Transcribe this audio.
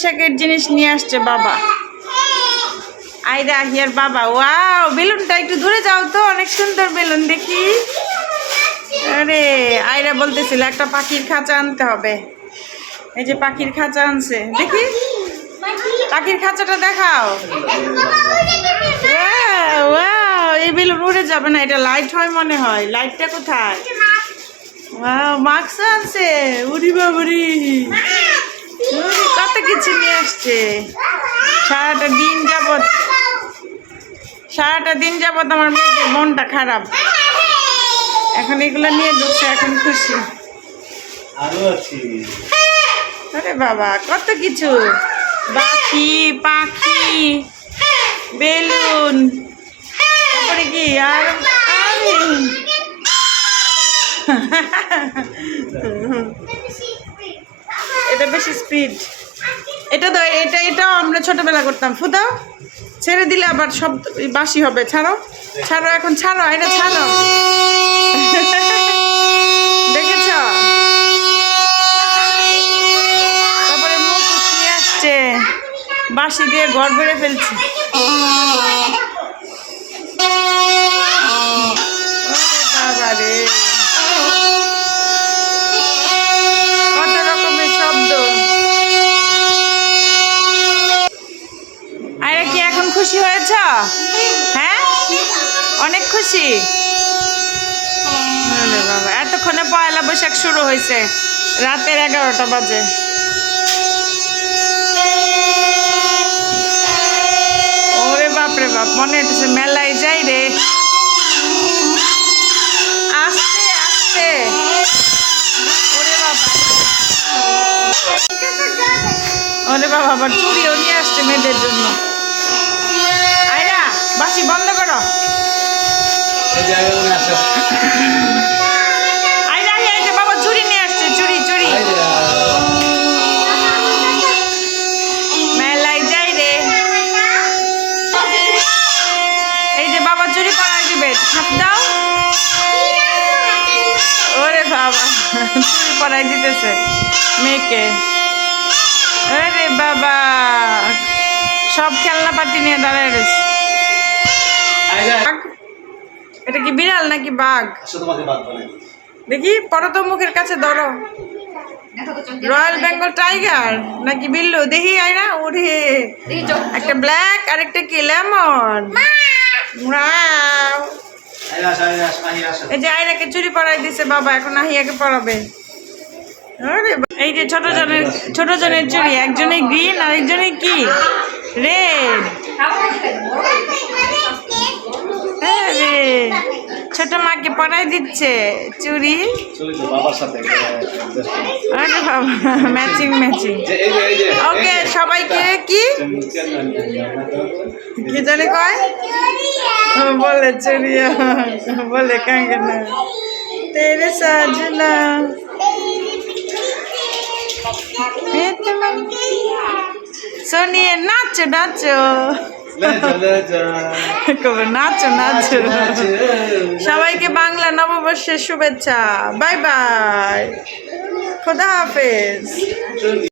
পোশাকের জিনিস নিয়ে আসছে বাবা। আইরা হিয়ার বাবা। ওয়াও, বেলুনটা একটু দূরে যাও তো, অনেক সুন্দর বেলুন দেখি। আরে আইরা বলতেছিল একটা পাখির খাঁচা আনতে হবে। এই যে পাখির খাঁচা আনছে, দেখি পাখির খাঁচাটা দেখাও। ওয়াও, এই বেলুন উড়ে যাবে না, এটা লাইট হয় মনে হয়। লাইটটা কোথায়? ওয়াও, মাস্ক আনছে। উড়ি বাবুরি, কত কিছু নিয়ে আসছে। সারাটা দিন যাবত আমার মেয়েদের মনটা খারাপ। এখন এগুলো নিয়ে ঢুকছে, এখন খুশি। আরে বাবা, কত কিছু, বাঁশি, পাখি, বেলুন, তারপরে কি আর এটা বেশি স্পিড। এটা তো এটাও আমরা ছোটবেলা করতাম। ফুদাও, ছেড়ে দিলে আবার সব বাঁশি হবে। ছাড়ো ছাড়ো, এখন ছাড়ো, এটা ছাড়ো। দেখেছ? তারপরে মুখোশ নিয়ে আসছে, বাঁশি দিয়ে ঘর বেড়ে ফেলছে। কত রকমের শব্দ। আরে কি এখন খুশি হয়েছ? হ্যাঁ, অনেক খুশি। বাবা, এতক্ষণে পয়লা বৈশাখ শুরু হয়েছে, রাতের 11টা বাজে। ওরে বাপরে বাপ, মনে হচ্ছে মেলায় যাই রে। আস্তে আস্তে। ওরে বাবা, ওরে বাবা, আবার চুরিও নিয়ে আসছে মেয়েদের জন্য। আয়রা, বাঁশি বন্ধ করো। আয়রা, এই যে বাবা চুরি নিয়ে আসছে, চুরি চুরি। মেলায় যাই রে। এই যে বাবা চুরি করাই দিবে, হাত দাও। ওরে বাবা, চুরি করাই দিতেছে মেয়েকে। আরে বাবা, সব খেলনাপাতি নিয়ে দাঁড়ায় রয়েছে। এটা কি বিড়াল নাকি বাঘ? দেখি, পড়ো তো, মুখের কাছে ধরো। রয়্যাল বেঙ্গল টাইগার নাকি বিল্লু? দেখি আয়না। ওরে, একটা ব্ল্যাক আর একটা কি লেমন। এই যে আয়নাকে চুরি পড়াই দিছে বাবা, এখন আহিয়াকে পড়াবে। এই যে ছোট জনের চুরি, একজনে গ্রিন আর একজনে কি রেড। ছোট মাকে পড়াই দিচ্ছে চুরি। আরে বাবা, ম্যাচিং ম্যাচিং। ওকে, সবাইকে কি কি জানি কয়, বলে চুরি, বলে কাঙ্গনা তেরে সাজনা। সোনিয়ে নাচো নাচো, নাচো নাচো। সবাইকে বাংলা নববর্ষের শুভেচ্ছা। বাই বাই, খোদা হাফেজ।